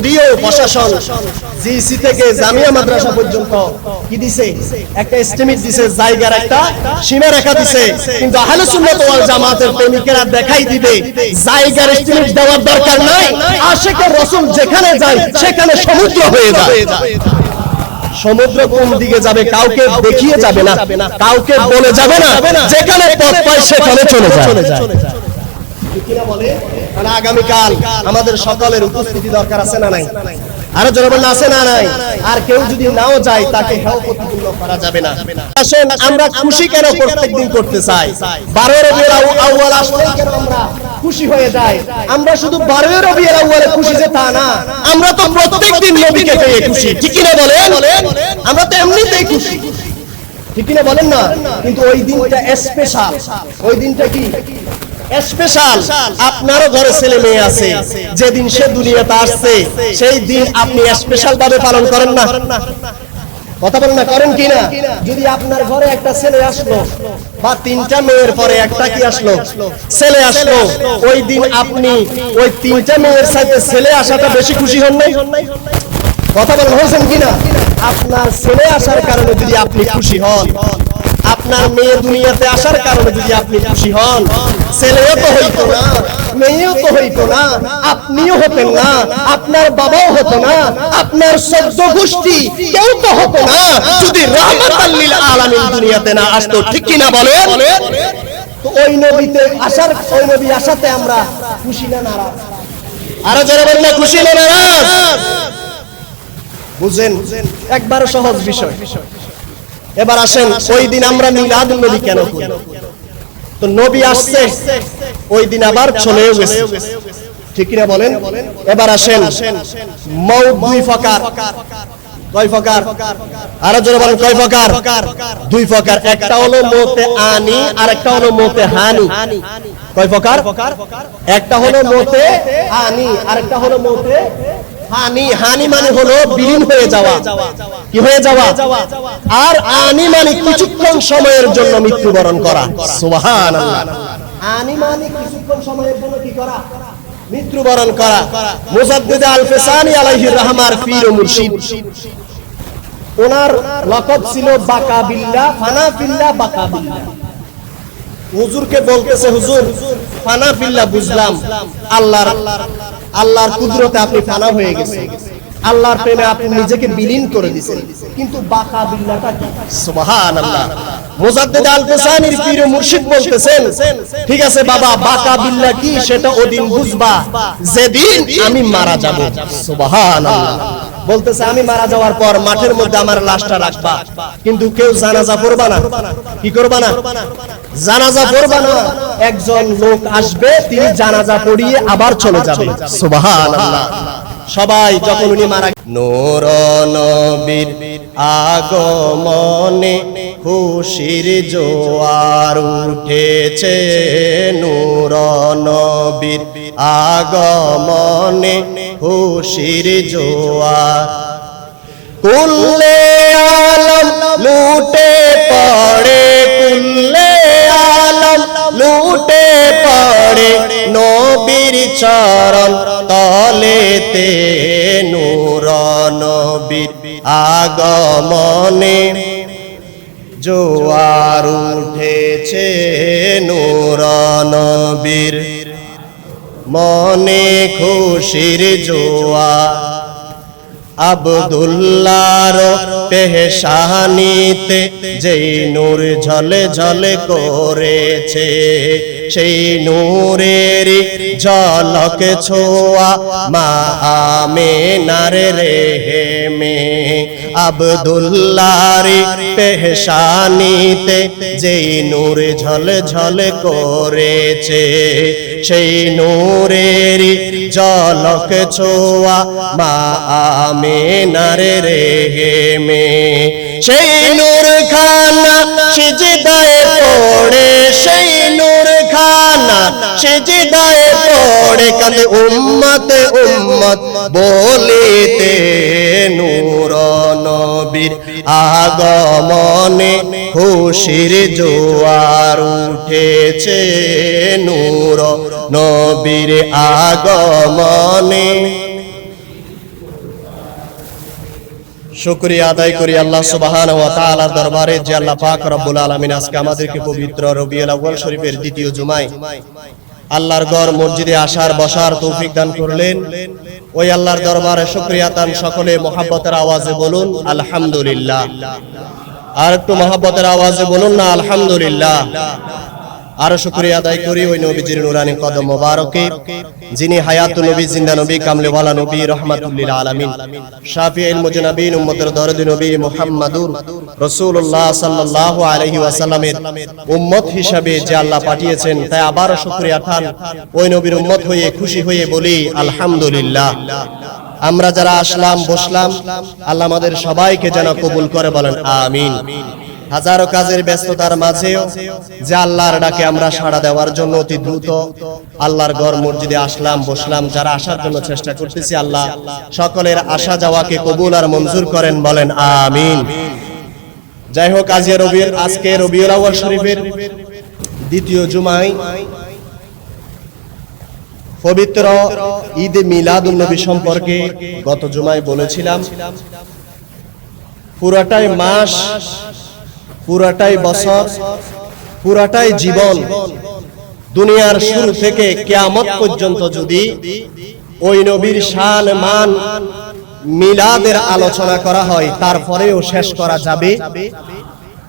যদিও প্রশাসন জিসি থেকে জামিয়া মাদ্রাসা পর্যন্ত কি দিছে? একটা এস্টিমেট দিছে জায়গার একটা সীমা রেখা দিছে। কিন্তু আহলে সুন্নাত ওয়াল জামাতের প্রেমিকেরা দেখাই দিবে জায়গার এস্টিমেট দেওয়ার দরকার নাই। আশেকের রসুল যেখানে যায় সেখানে সমুদ্র হয়ে যায়। সমুদ্র কোন দিকে যাবে কাউকে দেখিয়ে যাবে না কাউকে বলে যাবে না। যেখানে পথ পায় সেখানে চলে যায়। ঠিক কিনা বলে? মানে আগামীকাল আমাদের সকলের উপস্থিতি দরকার আছে না নাই? আরও জনগণ আছে না নাই? আর কেউ যদি নাও যায়, তাকে করা যাবে না। আসেন, আমরা খুশি কেন প্রত্যেকদিন করতে চাই? বারো রবিউল আউ- আউয়াল আসলে কেন আমরা খুশি হয়ে যাই? আমরা শুধু বারো রবিউল আউয়ালে খুশি যে তা না, আমরা তো প্রত্যেকদিন নবীকে পেয়ে খুশি। ঠিক কিনা বলেন? আমরা তো এমনিতেই খুশি। ঠিক কিনা বলেন না? কিন্তু ওই দিনটা স্পেশাল ওই দিনটা কি? স্পেশাল আপনারও ঘরে ছেলে মেয়ে আছে। যেদিন সে দুনিয়াতে আসছে, সেই দিন আপনি স্পেশাল ভাবে পালন করেন না। কথা বলেন না, করেন কি না যদি আপনার ঘরে একটা ছেলে আসলো বা তিনটা মেয়ের পরে একটা কি আসলো? ছেলে আসলো, ওই দিন আপনি ওই তিনটা মেয়ের সাথে ছেলে আসাটা বেশি খুশি হন নাই? কথা বলেন, হয়েছেন কিনা? আপনার ছেলে আসার কারণে যদি আপনি খুশি হন আপনার মেয়ে দুনিয়াতে আসার কারণে যদি আপনি খুশি হন, ছেলেও তো হইতো না, মেয়েও তো হইতো না, আপনিও হতেন না, আপনার বাবাও হতো না, আপনার সদ্য গোষ্ঠী কেউ তো হতো না। যদি রহমাতাল লিল আলামিন দুনিয়াতে না আসতো, ঠিক কি না বলে ওই নবীতে আসার, ওই নবী আসাতে আমরা খুশি না নারাজ? আরও যারা বলেন না খুশি না নারাজ? বুঝেন একবার সহজ বিষয়। এবার আসেন, ওই দিন আমরা মিলাদুল নবী কেন করি? তো নবী আসছে, ওই দিন আবার চলেও গেছে। ঠিক কিনা বলেন? এবার আসেন মৌ দুই ফকার। কয় ফকার? আরও জোরে বলেন, কয় দুই একটা হলো আনি আর একটা হলো মোতে হানি। কয় একটা হলো মোতে আনি আর একটা হলো মোতে হানি হানি মানে হলো বিলীন হয়ে যাওয়া। কি হয়ে যাওয়া? আর আনি মানে কিছুক্ষণ সময়ের জন্য মৃত্যুবরণ করা। সুবহানাল্লাহ। আনি মানে কিছুক্ষণ সময়ের জন্য কি করা? মৃত্যুবরণ করা। মুজাদ্দিদ আল ফিসানি আলাইহির রহমার পীর ও মুর্শিদ। ওনার লকব ছিল বাকা বিল্লাহ ফানা বিল্লাহ বাকা বিল্লাহ হুজুরকে বলতেছে হুজুর ফানা বুঝলাম। আল্লাহর আল্লাহর কুদরতে আপনি ফানা হয়ে গেছেন। আল্লাহর প্রেমে আপনি নিজেকে বিলীন করে দিয়েছেন কিন্তু বাকা বিল্লাটা কি? সুবহানাল্লাহ। মুজাদ্দিদ আল ফিসানির পীর মুর্শিদ বলতেছেন, ঠিক আছে বাবা, বাকা বিল্লা কি সেটা ওদিন বুঝবা। যেদিন আমি মারা যাব। সুবহানাল্লাহ। বলতেছে, আমি মারা যাওয়ার পর মাঠের মধ্যে আমার লাশটা রাখবা। কিন্তু কেউ জানাজা পড়বা না। কি করবা না? জানাজা পড়বা না। একজন লোক আসবে, তিনি জানাজা পড়িয়ে আবার চলে যাবে। সুবহানাল্লাহ। সবাই যখন উনি মারা নূর নবীর আগমনে খুশির জোয়ার উঠেছে। নূর নবীর আগমনে খুশির জোয়ার। কুল্লে আলম লুটে পড়ে, কুল্লে আলম লুটে পড়ে, নবীর চরণ তলেতে নূর নবীর আগমনে। জোয়ার উঠেছে নূর নবীর মনে খুশির জোয়ার আবদুল্লার পেহশানিতে যেই নূর ঝলে ঝলে করেছে, সেই নূরের ঝলক ছোয়া মা আমেনার রেহেমে। আবদুল্লার পেহশানিতে যেই নূর ঝল ঝল করেছে, সেই নূরের জলক ছোয়া মা আমেনার রেহেমে। সেই নূর খানা সিজদায় পড়ে, সেই নূর খানা সিজদায় পড়ে, কাঁদে উম্মত উম্মত বলিতে আগমনে খুশির জোয়ার উঠেছে নূর নবীর আগমনে। শুকরিয়া আদায় করি আল্লাহ সুবহানাহু ওয়া তাআলার দরবারে যে আল্লাহ পাক রব্বুল আলামিন আজকে আমাদেরকে পবিত্র রবিউল আউয়াল শরীফের দ্বিতীয় জুমায় আল্লাহর গড় মসজিদে আসার, বসার তৌফিক দান করলেন। ওই আল্লাহর দরবারে শুক্রিয়া তান সকলে মোহাব্বতের আওয়াজে বলুন, আলহামদুলিল্লাহ। আর একটু মহাব্বতের আওয়াজে বলুন না, আলহামদুলিল্লাহ। আরও শুকরিয়া আদায় করি ওই নবীজির নুরানি কদম মোবারকে, যিনি হায়াতুল নবী, জিন্দা নবী, কামলেওয়ালা নবী, রহমাতুল্লিল আলামিন। শাফিউল মুজনাবিন উম্মতের দরদি নবী মুহাম্মাদুর রাসূলুল্লাহ সাল্লাল্লাহু আলাইহি ওয়াসাল্লামের উম্মত হিসাবে যে আল্লাহ পাঠিয়েছেন, তাই আবারও শুকরিয়া খান ওই নবীর উম্মত হয়ে, খুশি হয়ে বলি, আলহামদুলিল্লাহ। আমরা যারা আসলাম, বসলাম, আল্লাহ আমাদের সবাইকে যেন কবুল করে বলেন, আমিন। হাজারো কাজের ব্যস্ততার মাঝেও যে আল্লাহর ডাকে আমরা সাড়া দেওয়ার জন্য অতি দ্রুত আল্লাহর গড় মসজিদে আসলাম, বসলাম, যারা আসার জন্য চেষ্টা করতেছি, আল্লাহ সকলের আসা যাওয়াকে কবুল আর মঞ্জুর করেন, বলেন আমিন। যাই হোক, আজকে রবি আজকে রবিউল আউয়াল শরীফের দ্বিতীয় জুমায় পবিত্র ঈদ মিলাদ নবী সম্পর্কে গত জুমায় বলেছিলাম। পুরাটাই মাস পুরাটাই বছর, পুরাটাই জীবন। দুনিয়ার শুরু থেকে কেয়ামত পর্যন্ত যদি ওই নবীর শান, মান মিলাদের আলোচনা করা হয়, তারপরেও শেষ করা যাবে।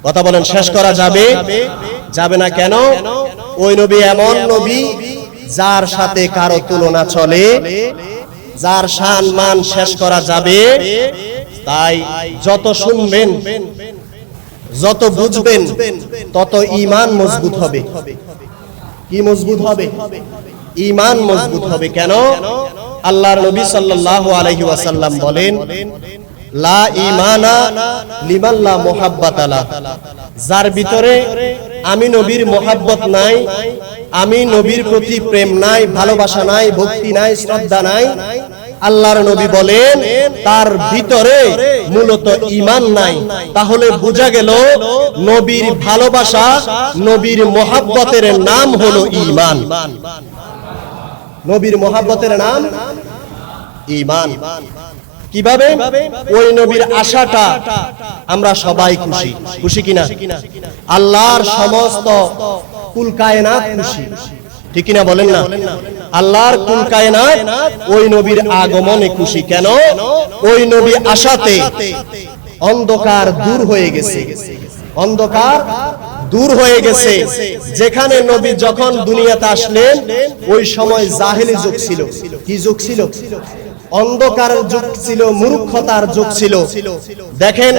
কথা বলেন, শেষ করা যাবে? যাবে না কেন? ওই নবী এমন নবী যার সাথে কারও তুলনা চলে, যার শান, মান শেষ করা যাবে। তাই যত শুনবেন যত বুঝবেন, তত ইমান মজবুত হবে। কি মজবুত হবে? ইমান মজবুত হবে কেন? আল্লাহর নবী সাল্লাল্লাহু আলাইহি ওয়াসাল্লাম বলেন, লা ইমানা লিমান লা মুহাব্বাতালা যার ভিতরে আমি নবীর মোহাব্বত নাই, আমি নবীর প্রতি প্রেম নাই, ভালোবাসা নাই, ভক্তি নাই, শ্রদ্ধা নাই আল্লাহর নবী বলেন, তার ভিতরে মূলত ইমান নাই। তাহলে বোঝা গেল নবীর ভালোবাসা, নবীর মোহাব্বতের নাম হলো ইমান নবীর মোহাব্বতের নাম ইমান কীভাবে? ওই নবীর আশাটা আমরা সবাই খুশি। খুশি কিনা? আল্লাহর সমস্ত কুল কায়নাত খুশি। ঠিক কিনা বলেন না? আল্লাহর কুল কায়নাত? ওই নবীর আগমনে খুশি। কেন? ওই নবী আশাতে অন্ধকার দূর হয়ে গেছে। অন্ধকার দূর হয়ে গেছে। যেখানে নবী যখন দুনিয়াতে আসলেন, ওই সময় জাহেলি যুগ ছিল। কি যুগ ছিল? অন্ধকার যুগ ছিল, মূর্খতার যুগ ছিল। দেখেন,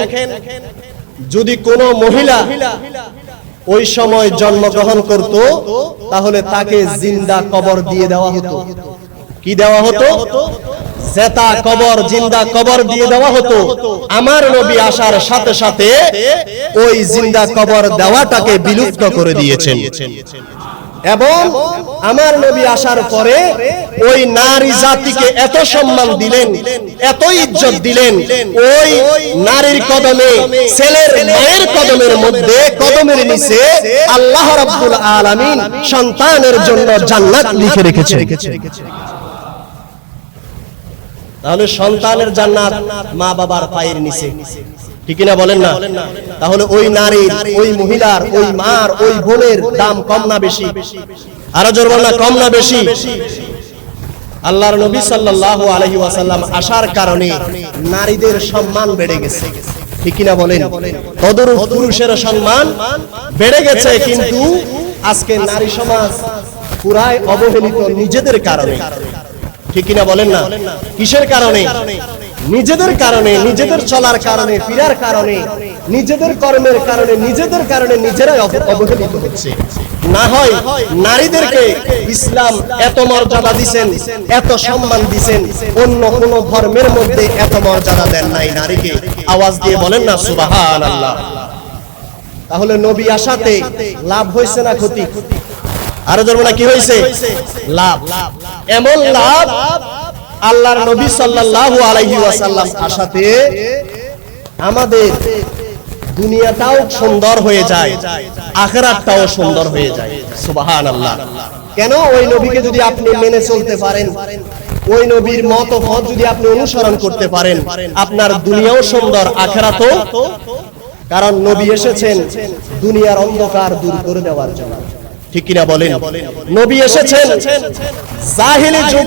যদি কোনো মহিলা ওই সময় জন্মগ্রহণ করত, তাহলে তাকে জিন্দা কবর দিয়ে দেওয়া হতো। কি দেওয়া হতো? জেতা কবর, জিন্দা কবর দিয়ে দেওয়া হতো। আমার নবী আসার সাথে সাথে ওই জিন্দা কবর দেওয়াটাকে বিলুপ্ত করে দিয়েছেন। এবং আমার নবী আসার পরে ওই নারী জাতিকে এত সম্মান দিলেন, এত ইজ্জত দিলেন, ওই নারীর কদমে, ছেলের মায়ের কদমের মধ্যে, কদমের নিচে আল্লাহ রাব্বুল আলামিন সন্তানের জন্য জান্নাত লিখে রেখেছে তাহলে সন্তানের জান্নাত মা বাবার পায়ের নিচে। ঠিক না বলেন না? তাহলে ওই নারীর ওই মহিলার, ওই মার, ওই বোনের দাম কম না বেশি? আরও জোর না, কম না বেশি? আল্লাহর নবী সাল্লাল্লাহু আলাইহি ওয়াসাল্লাম আসার কারণে নারীদের সম্মান বেড়ে গেছে। ঠিক কিনা বলেন? তদরূপ পুরুষের সম্মান বেড়ে গেছে, কিন্তু আজকে নারী সমাজ পুরাই অবহেলিত নিজেদের কারণে। ঠিক কিনা বলেন না? কিসের কারণে? নিজেদের কারণে, নিজেদের চলার কারণে, ফিরার কারণে, নিজেদের কর্মের কারণে, নিজেদের কারণে নিজেরাই অবহেলিত হচ্ছে। না হয় নারীদেরকে ইসলাম এত মর্যাদা দিছেন, এত সম্মান দিছেন, অন্য কোন ধর্মের মধ্যে এত মর্যাদা দেন নাই নারীকে। আওয়াজ দিয়ে বলেন না সুবাহান আল্লাহ তাহলে নবী আসাতে লাভ হয়েছে না ক্ষতি? আরও ধরবো না কি হয়েছে? লাভ। এমন লাভ আল্লাহর নবী সাল্লাল্লাহু আলাইহি ওয়াসাল্লাম আসাতে আমাদের দুনিয়াটাও সুন্দর হয়ে যায়, আখেরাতটাও সুন্দর হয়ে যায়। সুবহানাল্লাহ। কেন? ওই নবীকে যদি আপনি মেনে চলতে পারেন, ওই নবীর মত পথ যদি আপনি অনুসরণ করতে পারেন, আপনার দুনিয়াও সুন্দর, আখেরাতও। কারণ নবী এসেছেন দুনিয়ার অন্ধকার দূর করে দেওয়ার জন্য। ঠিক কিনা বলেন? নবী এসেছেন। জাহিলি যুগ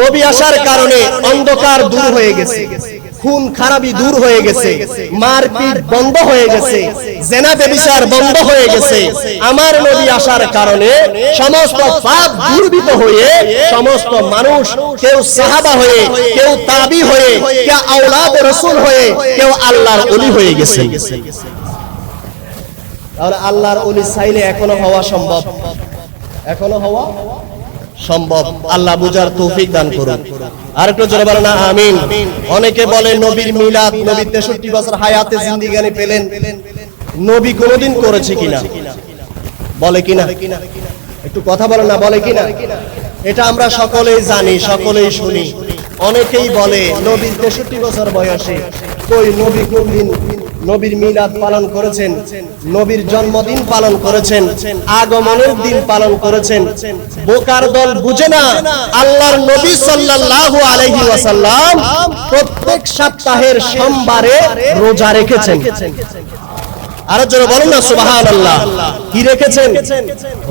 নবী আসার কারণে অন্ধকার দূর হয়ে গেছে। খুন খারাপি দূর হয়ে গেছে। মারপিট বন্ধ হয়ে গেছে। জেনা বেবিচার বন্ধ হয়ে গেছে। আমার নবী আসার কারণে সমস্ত পাপ দুর্বিত হয়ে সমস্ত মানুষ কেউ সাহাবা হয়ে কেউ তাবি হয়ে কেউ আওলাদ রসুল হয়ে কেউ আল্লাহর অলি হয়ে গেছে। তাহলে আল্লাহর অলি চাইলে এখনও হওয়া সম্ভব। এখনও হওয়া সম্ভব। আল্লাহ বুঝার তৌফিক দান করুন। আর একটু জোরে বলেন না আমিন। অনেকে বলে নবীর মিলাদ নবী তেষট্টি বছর হায়াতে জিন্দিগানি পেলেন। নবী কোনদিন করেছে কিনা? বলে কিনা? একটু কথা বলে না, বলে কিনা? এটা আমরা সকলেই জানি, সকলেই শুনি। অনেকেই বলে, নবীর তেষট্টি বছর বয়সে। কই নবী কোনদিন নবীর মিলাদ পালন করেছেন? নবীর জন্মদিন পালন করেছেন? আগমনের দিন পালন করেছেন? বোকার দল বুঝে না, আল্লাহর নবী সাল্লাল্লাহু আলাইহি ওয়াসাল্লাম প্রত্যেক সপ্তাহের সোমবারে রোজা রেখেছেন। আরও বলুন না সুবাহান আল্লাহ কি রেখেছেন?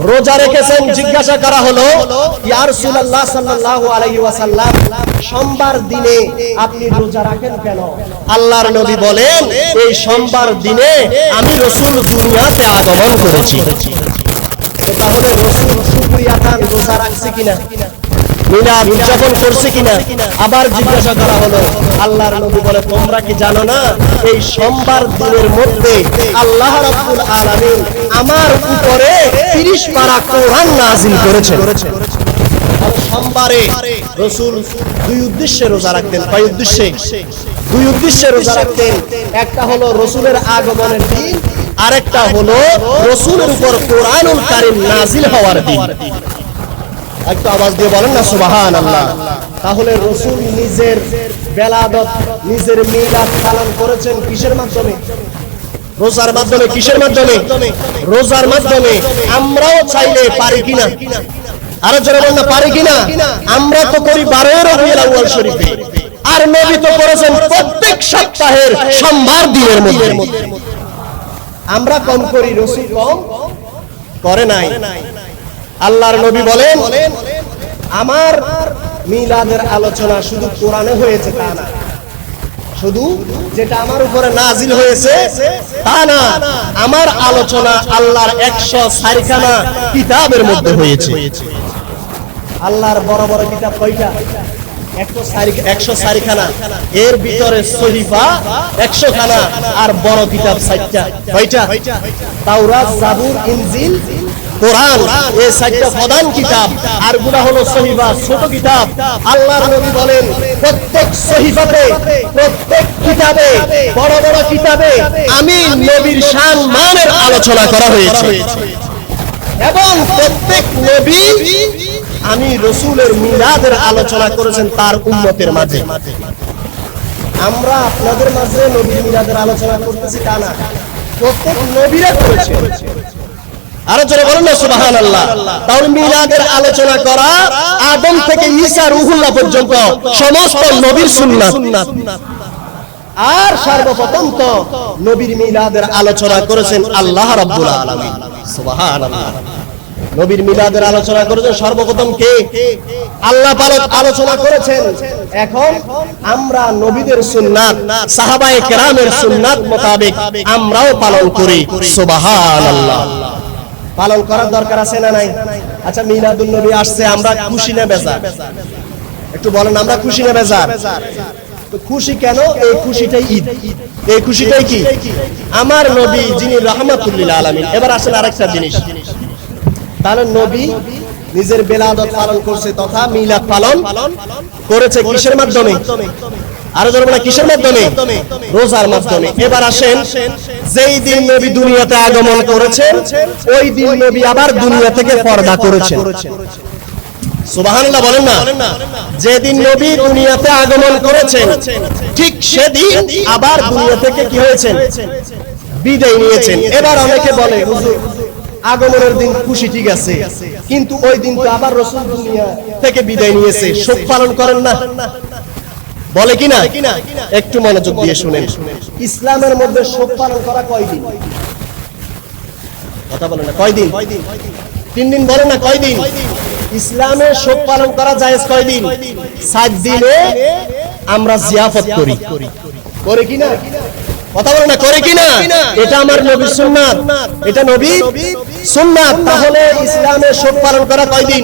রোজা রেখেছেন, জিজ্ঞাসা করা হলো সোমবার দিনে আপনি রোজা রাখেন কেন? আল্লাহর নবী বলেন, এই সোমবার দিনে আমি রসুল দুনিয়াতে আগমন করেছি। তাহলে রসুল শুকরিয়া খান রোজা রাখছে কিনা? মিলাদ উদযাপন করছে কিনা? আবার জিজ্ঞাসা করা হলো, আল্লাহর নবী বলে, তোমরা কি জানো না, এই সোমবার দিনের মধ্যে আল্লাহ রাব্বুল আলামিন আমার উপরে 30 পারা কোরআন নাযিল করেছেন? সোমবারে রসুল দুই উদ্দেশ্যে রোজা রাখতেন। কয় উদ্দেশ্যে? দুই উদ্দেশ্যে রোজা রাখতেন। একটা হলো রসুলের আগমনের দিন, আরেকটা হলো রসুলের উপর কোরআনুল কারীম নাজিল হওয়ার দিন। একটু আওয়াজ দিয়ে বলেন না সুবাহান আল্লাহ তাহলে রসুল নিজের বেলাদত, নিজের মিলাদ পালন করেছেন কিসের মাধ্যমে? রোজার মাধ্যমে, কিসের মাধ্যমে? রোজার মাধ্যমে। আমরাও চাইলে পারি কিনা? আরও জোরে বলেন না, পারি কিনা? আমরা তো করি বারো রবিউল আউয়াল শরীফে। আর নবী তো করেছেন প্রত্যেক সপ্তাহের সোমবার দিনের মধ্যে। আমরা কম করি, রসুল কম করে নাই। আল্লাহর নবী বলেন আমার মিলাদের আলোচনা শুধু কোরআনে হয়েছে তা না। শুধু যেটা আমার উপরে নাজিল হয়েছে তা না আমার আলোচনা আল্লাহর একশো সারিখানা কিতাবের মধ্যে হয়েছে। আল্লাহর বড় বড় কিতাব কয়টা? একশো সারিখানা এর ভিতরে সহিফা একশো খানা আর বড় কিতাব সাইটটা কয়টা? তাওরাত জাবুর ইনজিল কোরআন, এই সাইটটা প্রধান কিতাব, আরগুলা হলো সহিফা ছোট কিতাব। আল্লাহর নবী বলেন, প্রত্যেক সহিফাতে প্রত্যেক কিতাবে, বড় বড় কিতাবে আমি নবীর শান মানের আলোচনা করা হয়েছে। এবং প্রত্যেক নবী আমি রসুলের মিলাদের আলোচনা করেছেন তার উন্মতের মাঝে। আমরা আপনাদের মাঝে নবীর মিলাদের আলোচনা করতেছি তা না। প্রত্যেক নবীরা করেছে। না সুবাহান আল্লাহ তাহলে মিলাদের আলোচনা করা, আদম থেকে পর্যন্ত সমস্ত নবীর সুন্নাত। আর সর্বপ্রথম তো নবীর মিলাদের আলোচনা করেছেন আল্লাহ রাব্বুল আলামিন। নবীর মিলাদের আলোচনা করেছেন সর্বপ্রথম কে? আল্লাহ পালক আলোচনা করেছেন। এখন আমরা নবীদের সুন্নাত, সাহাবায়ে কেরামের সুন্নাত মোতাবেক আমরাও পালন করি। সুবহানাল্লাহ। পালন করার দরকার আছে না নাই? আচ্ছা মিলাদুল নবী আসছে, আমরা খুশি না বেজার? একটু বলেন, আমরা খুশি না বেজার? খুশি কেন? এই খুশিটাই ঈদ। এই খুশিটাই কি? আমার নবী, যিনি রহমাতুল্লিল আলামিন। এবার আসেন আরেকটা জিনিস। তাহলে নবী নিজের বেলাদত পালন করছে তথা মিলাদ পালন করেছে কিসের মাধ্যমে? আরও ধরবো না কিসের মাধ্যমে? রোজার মাধ্যমে। এবার আসেন, যেই দিন নবী দুনিয়াতে আগমন করেছেন, ওই দিন নবী আবার দুনিয়া থেকে পর্দা করেছেন। সুবহানাল্লাহ, বলেন না? যেদিন নবী দুনিয়াতে আগমন করেছেন, ঠিক সেদিন আবার দুনিয়া থেকে কি হয়েছেন? বিদায় নিয়েছেন। এবার অনেকে বলে আগমনের দিন খুশি ঠিক আছে, কিন্তু ওই দিন তো আবার রসুল দুনিয়া থেকে বিদায় নিয়েছে। শোক পালন করেন না? বলে কিনা? একটু মনোযোগ দিয়ে শুনেন। ইসলামের মধ্যে শোক পালন করা কয়দিন? কথা বলে না কয়দিন? তিন দিন বলে না কয়দিন? ইসলামে শোক পালন করা যায় কয়দিন? সাত দিনে আমরা জিয়াফত করি। করে। কিনা? কথা বলে না করে কিনা? এটা আমার নবী সুন্নাত। এটা নবী সুন্নাত। তাহলে ইসলামে শোক পালন করা কয়দিন?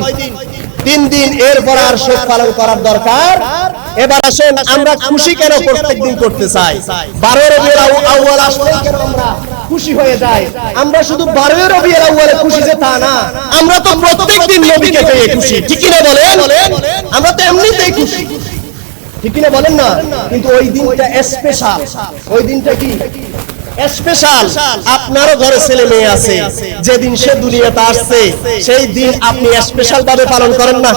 তিন দিন এরপর আর শোক পালন করার দরকার এবার আসেন আমরা খুশি কেন প্রত্যেক দিন করতে চাই? বারো রবিউল আউ- আউয়াল আসলে কেন আমরা খুশি হয়ে যায় আমরা শুধু বারো রবিউল আউয়ালে খুশি যে তা না। আমরা তো প্রত্যেক দিন নবীকে পেয়ে খুশি। ঠিক কিনা বলেন? আমরা তো এমনিতেই খুশি। ঠিক কিনা বলেন না? কিন্তু ওই দিনটা স্পেশাল ওই দিনটা কি? স্পেশাল আপনারও ঘরে ছেলে মেয়ে আছে। যেদিন সে দুনিয়াতে আসছে সেই দিন আপনি স্পেশাল ভাবে পালন করেন না।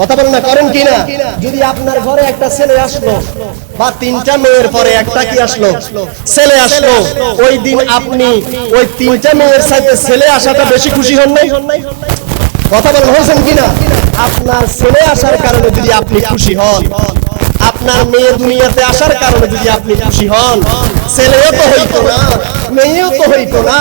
কথা বলেন না, করেন কিনা? যদি আপনার ঘরে একটা ছেলে আসলো বা তিনটা মেয়ের পরে একটা কি আসলো? ছেলে আসলো, ওই দিন আপনি ওই তিনটা মেয়ের সাথে ছেলে আসাটা বেশি খুশি হন নাই? কথা বলেন, হয়েছেন কিনা? আপনার ছেলে আসার কারণে যদি আপনি খুশি হন, আপনার মেয়ে দুনিয়াতে আসার কারণে যদি আপনি খুশি হন, ছেলেও তো হইতো না। মেয়েও তো হইতো না,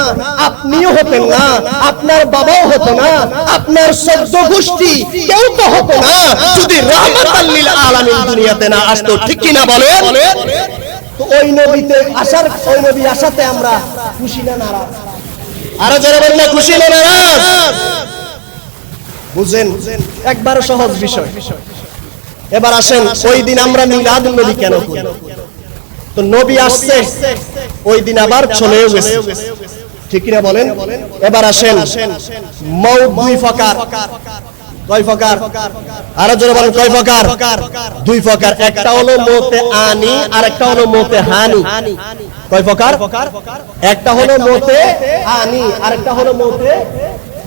আপনিও হতেন না, আপনার বাবাও হতো না, আপনার সদ্য গোষ্ঠী কেউ তো হতো না। যদি আলামিন দুনিয়াতে না আসতো, ঠিক কিনা বলে ওই নবীতে আসার, ওই নবী আসাতে আমরা খুশি না নারাজ? আরও যারা বলেন না খুশি না নারাজ? বুঝেন একবার সহজ বিষয়। এবার আসেন, ওই দিন আমরা মিলাদ নবী কেন করি? তো নবী আসছে ওই দিন আবার চলেও গেছে। ঠিক কিনা বলেন? এবার আসেন। দুই ফকার দুই ফকার, একটা মোতে আনি আর একটা হলো মোতে হানি। একটা হলো মোতে আনি আর একটা হলো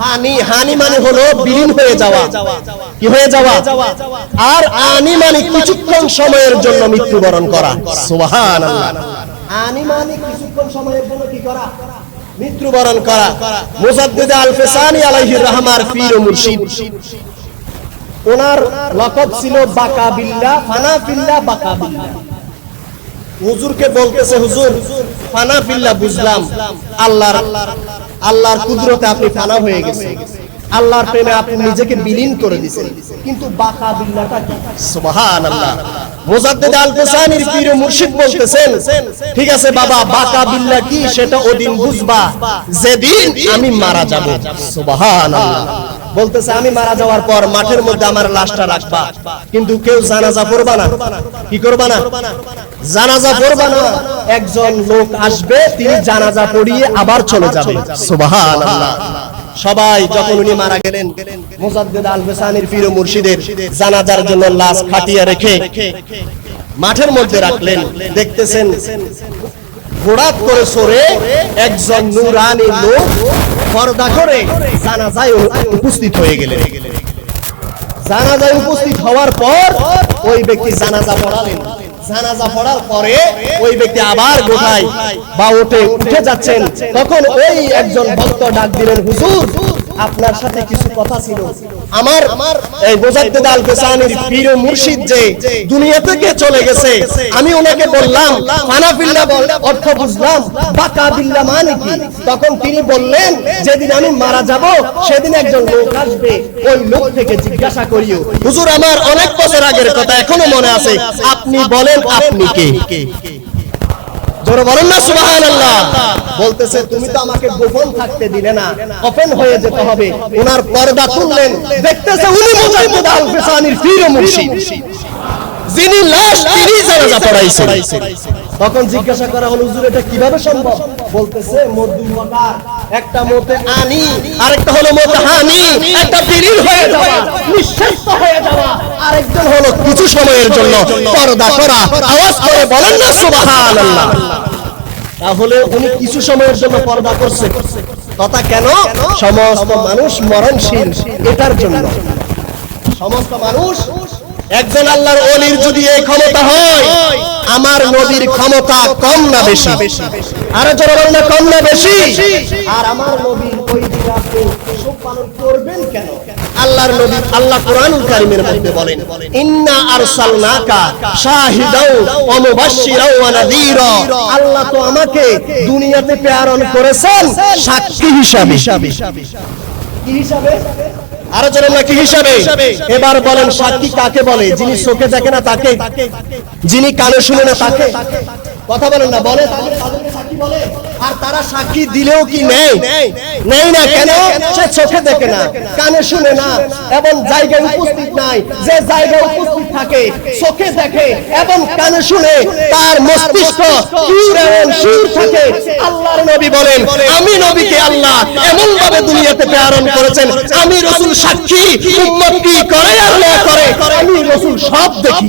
হানি। হানি মানে হলো হয়ে যাওয়া। কি হয়ে যাওয়া? আর মানে কিছুক্ষণ সময়ের জন্য মৃত্যুবরণ করা। কিছুক্ষণ সময়ের জন্য কি করা? মৃত্যুবরণ করা। মুজাদ্দিদ আল ফিসানি রহমার পীর ও মুর্শিদ। ওনার লকব ছিল বাকা বিল্লাহ ফানা বিল্লাহ বাকা বিল্লাহ হুজুরকে বলতেছে, হুজুর ফানা বিল্লাহ বুঝলাম। আল্লাহর আল্লাহর কুদরতে আপনি ফানা হয়ে গেছেন। আল্লাহর প্রেমে আপনি নিজেকে বিলীন করে দিয়েছেন কিন্তু বাকা বিল্লাহটা কি? সুবহানাল্লাহ। মুজাদ্দিদ আল ফিসানির পীর মুর্শিদ বলতেছেন, ঠিক আছে বাবা, বাকা বিল্লাহ কি সেটা ওদিন বুঝবা। যেদিন আমি মারা যাব। সুবহানাল্লাহ। বলতেছে, আমি মারা যাওয়ার পর মাঠের মধ্যে আমার লাশটা রাখবা। কিন্তু কেউ জানাজা পড়বা না। কি করবা না? জানাজা পড়বা না। একজন লোক আসবে, তিনি জানাজা পড়িয়ে আবার চলে যাবে। সুবহানাল্লাহ। সবাই যখন উনি মারা গেলেন, মুজাদ্দিদ আল বেসানির পীর মুর্শিদের জানাজার জন্য লাশ খাটিয়ে রেখে মাঠের মধ্যে রাখলেন। দেখতেছেন ঘোড়া করে সরে একজন নুরানি লোক পর্দা করে জানাজায় উপস্থিত হয়ে গেলেন। জানাজায় উপস্থিত হওয়ার পর ওই ব্যক্তি জানাজা পড়ালেন। জানাজা পড়ার পরে ওই ব্যক্তি আবার গোটায় বা উঠে উঠে যাচ্ছেন। তখন ওই একজন ভক্ত ডাক দিলেন, হুজুর আপনার সাথে কিছু কথা ছিল। আমার এই মুজাদ্দিদ আল ফিসানির পীর মুর্শিদ যে দুনিয়া থেকে চলে গেছে, আমি ওনাকে বললাম, ফানা বল- অর্থ বুঝলাম, বাকা বিল্লাহ মানে কি? তখন তিনি বললেন, যেদিন আমি মারা যাব, সেদিন একজন লোক আসবে, ওই লোক থেকে জিজ্ঞাসা করিও। হুজুর, আমার অনেক বছর আগের কথা এখনও মনে আছে। আপনি বলেন, আপনি কে? জোরে বলেন না সুবহানাল্লাহ। বলতেছে তুমি তো আমাকে গোপন থাকতে দিলে না ওপেন হয়ে যেতে হবে। ওনার পর্দা দেখতেছে উনি মুজাদ্দিদ আল ফিসানির পীর মুর্শিদ। যিনি লাশ তিনি জানাজা পড়াইছেন। তখন জিজ্ঞাসা করা হলো হুজুর এটা কীভাবে সম্ভব? বলতেছে মধ্যম একটা মতে আনি আরেকটা হলো মতে হানি। একটা বিলীন হয়ে যাওয়া নিঃশ্বাস হয়ে যাওয়া। আরেকজন হলো কিছু সময়ের জন্য পর্দা করা আওয়াজ করে বলেন না সুবহানাল্লাহ। তাহলে উনি কিছু সময়ের জন্য পর্দা করছে। কথা কেন? সমস্ত মানুষ মরণশীল। এটার জন্য। সমস্ত মানুষ একজন আল্লাহর অলির যদি এই ক্ষমতা হয় আমার নবীর ক্ষমতা কম না বেশি। আরও জোরে বলেন না কম না বেশি। আর আমার নবীর ওই দিন আপনি শোক পালন করবেন কেন? আল্লাহর নবী আল্লাহ কোরআনুল কারীমের মধ্যে বলেন ইন্না আরসালনাকা শাহিদাও ওয়া মুবাশশিরাও ওয়া নাযীরা আল্লাহ তো আমাকে দুনিয়াতে প্রেরণ করেছেন সাক্ষী হিসাবে। কি হিসাবে? আরও জোরে না কি হিসাবে। এবার বলেন সাক্ষী কাকে বলে? যিনি চোখে দেখে না তাকে? যিনি কানে শুনে না তাকে? কথা বলেন না বলে সাক্ষী বলে? আর তারা সাক্ষী দিলেও কি নেই? নেই না কেন? সে চোখে দেখে না কানে শুনে না। এবং জায়গায় উপস্থিত নাই যে জায়গায় উপস্থিত থাকে চোখে দেখে এবং কানে শুনে তার মস্তিষ্ক সুর থাকে। আল্লাহর নবী বলেন আমি নবীকে আল্লাহ এমন ভাবে দুনিয়াতে প্রেরণ করেছেন আমি রসুল সাক্ষী উম্মত কি করে আর না করে? আমি রসুল সব দেখি।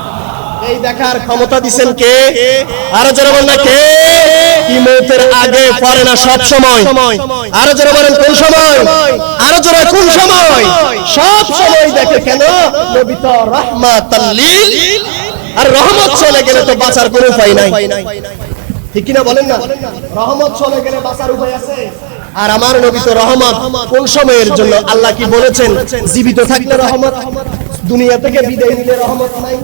এই দেখার ক্ষমতা কে? আরও জোরে বলেন কে? আগে না সব সময়। আরও জোরে বলেন, কোন সময়? আরও জোরে, কোন সময়? সব সময় দেখে কেন? নবী তো আর রহমত চলে গেলে তো বাঁচার কোনো উপায় নাই। ঠিক কিনা বলেন না? রহমত চলে গেলে বাঁচার উপায় আছে? আর আমার নবী তো রহমত। কোন সময়ের জন্য আল্লাহ কি বলেছেন? জীবিত থাকলে রহমত, দুনিয়া থেকে বিদায় নিলে রহমত নাই?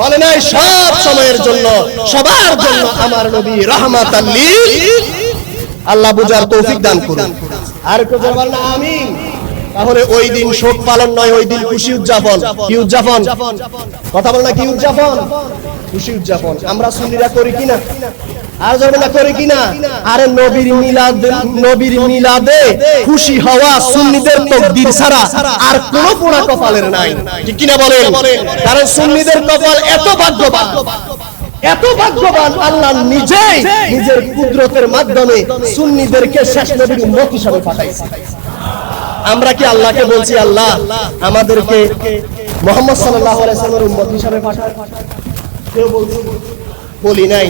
বলে নাই, সব সময়ের জন্য, সবার জন্য আমার নবী রহমাত আল্লাহ বুঝার তৌফিক দান করুন। আর আমিন। তাহলে ওই দিন শোক পালন নয়, ওই দিন খুশি উদযাপন। কি উদযাপন? কথা বল না, কি উদযাপন? খুশি উদযাপন। আমরা সুন্নিরা করি কিনা? কিনা? আরে নবীর নবীর খুশি হওয়া আর কোন কপালের নাই। কিনা বলেন? কারণ এত এত আল্লাহ নিজের কুদরতের মাধ্যমে সুন্নিদেরকে শেষ নবীর উম্মত হিসাবে পাঠাইছে। আমরা কি আল্লাহকে বলছি, আল্লাহ, আমাদেরকে মোহাম্মদ আলাইহি সাল্লামের হিসাবে পাঠান? কেউ বলছে? বলি নাই।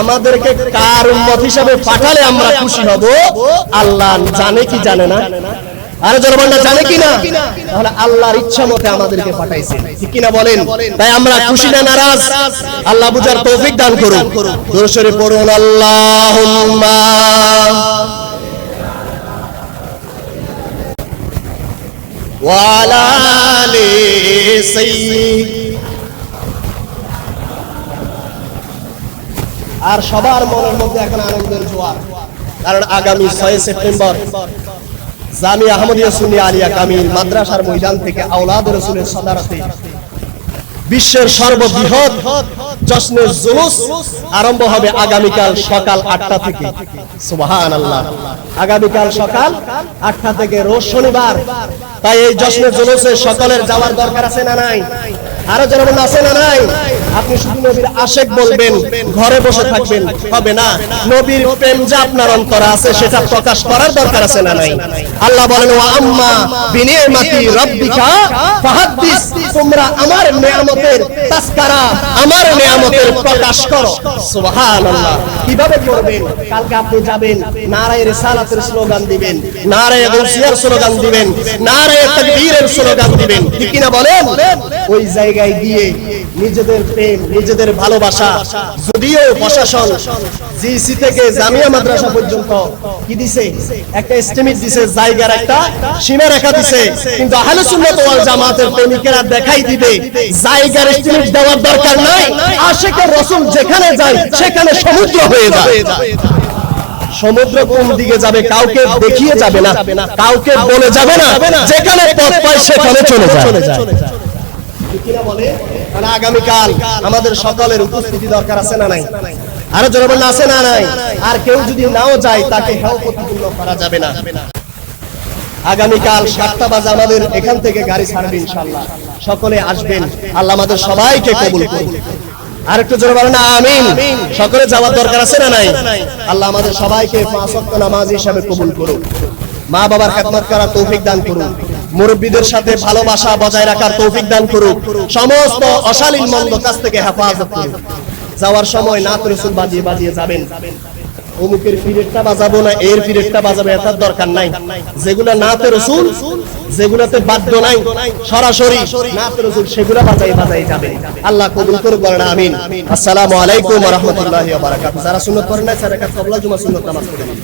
আমাদেরকে কার উম্মত হিসাবে পাঠালে আমরা খুশি হব? আল্লাহ জানে কি জানে না। আরে জনগণরা জানে কি না? তাহলে আল্লাহর ইচ্ছা মতে আমাদেরকে পাঠাইছে। ঠিক কিনা বলেন? তাই আমরা খুশি না নারাজ? আল্লাহ বুঝার তৌফিক দান করুন দোষরে পড়ুন, আল্লাহুম্মা ওয়ালা আলি সাইয়্যিদ। আর সবার মনের মধ্যে এখন আনন্দের জোয়ার। কারণ আগামী ছয় সেপ্টেম্বর জামি আহমদিয়া সুন্নি আলিয়া কামিল মাদ্রাসার ময়দান থেকে আওলাদ রসুলের সদারতে বিশ্বের সর্ববৃহৎ জশ্নের জুলুস আরম্ভ হবে আগামীকাল সকাল আটটা থেকে। সুবহান আল্লাহ আগামীকাল সকাল আটটা থেকে রোজ শনিবার। তাই এই জশ্নের জুলুসে সকলের যাওয়ার দরকার আছে না নাই? আরও জনগণ আছে না নাই? আপনি শুধু নবীর আশেক বলবেন, ঘরে বসে থাকবেন, হবে না? নবীর প্রেম যে আপনার অন্তরে আছে, সেটা প্রকাশ করার দরকার আছে না নাই? আল্লাহ বলেন, ওয়া আম্মা বিনিয়ামাতি রাব্বিকা ফাহাদ্দিস। তোমরা আমার নিয়ামতের তাসকারা আমার নিয়ামতের প্রকাশ করো। সুবহানাল্লাহ। কীভাবে করবেন? কালকে আপনি যাবেন, নারায়ে রিসালাতের স্লোগান দিবেন, নারায়ে গাউসিয়ার স্লোগান দিবেন, নারায়ে তাকবীরের স্লোগান দিবেন। ঠিক কিনা বলেন? ওই জায়গায় গিয়ে নিজেদের প্রেম, নিজেদের ভালোবাসা, যদিও প্রশাসন জিসি থেকে জামিয়া মাদ্রাসা পর্যন্ত কি দিছে? একটা এস্টিমেট দিছে, জায়গার একটা সীমা রেখা দিছে। কিন্তু আহলে সুন্নাত ওয়াল জামাতের প্রেমিকেরা দেখাই দিবে, জায়গার এস্টিমেট দেওয়ার দরকার নাই। আশেকের রাসূল যেখানে যায়, সেখানে সমুদ্র হয়ে যায়। সমুদ্র কোন দিকে যাবে, কাউকে দেখিয়ে যাবে না। কাউকে বলে যাবে না। যেখানে পথ পায়, সেখানে চলে যায়। মানে আগামীকাল আমাদের সকলের উপস্থিতি দরকার আছে না নাই? আরও জনগণ আছে না নাই? আর কেউ যদি নাও যায়, তাকে হেও প্রতিপূর্ণ করা যাবে না। আগামীকাল সাতটা বাজে আমাদের এখান থেকে গাড়ি ছাড়বে ইনশাল্লাহ সকলে আসবেন, আল্লাহ আমাদের সবাইকে কবুল করুন আর একটু জোরে বলেন, আমিন। সকলে যাওয়ার দরকার আছে না নাই? আল্লাহ আমাদের সবাইকে পাঁচ ওয়াক্ত নামাজ হিসাবে কবুল করুন মা বাবার খেদমত করার তৌফিক দান করুন মুরব্বীদের সাথে ভালোবাসা বজায় রাখার তৌফিক দান করুন সমস্ত অশালীন মন্দ কাছ থেকে হেফাজত করুন যাওয়ার সময় নাত রসুল বাজিয়ে বাজিয়ে যাবেন। অমুকের পিরিয়ডটা বাজাবো না, এর পিরিয়ডটা বাজাবে এটার দরকার নাই। যেগুলা নাতে রসুল যেগুলাতে বাদ্য নাই, সরাসরি নাতে রসুল সেগুলা বাজাই বাজাই যাবে আল্লাহ কবুল করুক, বলেন আমিন। আসসালামু আলাইকুম ওয়া রাহমাতুল্লাহি ওয়া বারাকাতুহু। যারা সুন্নাত করেন না তারা কাছে কবলা, জুমা, সুন্নাত নামাজ পড়ে নিন।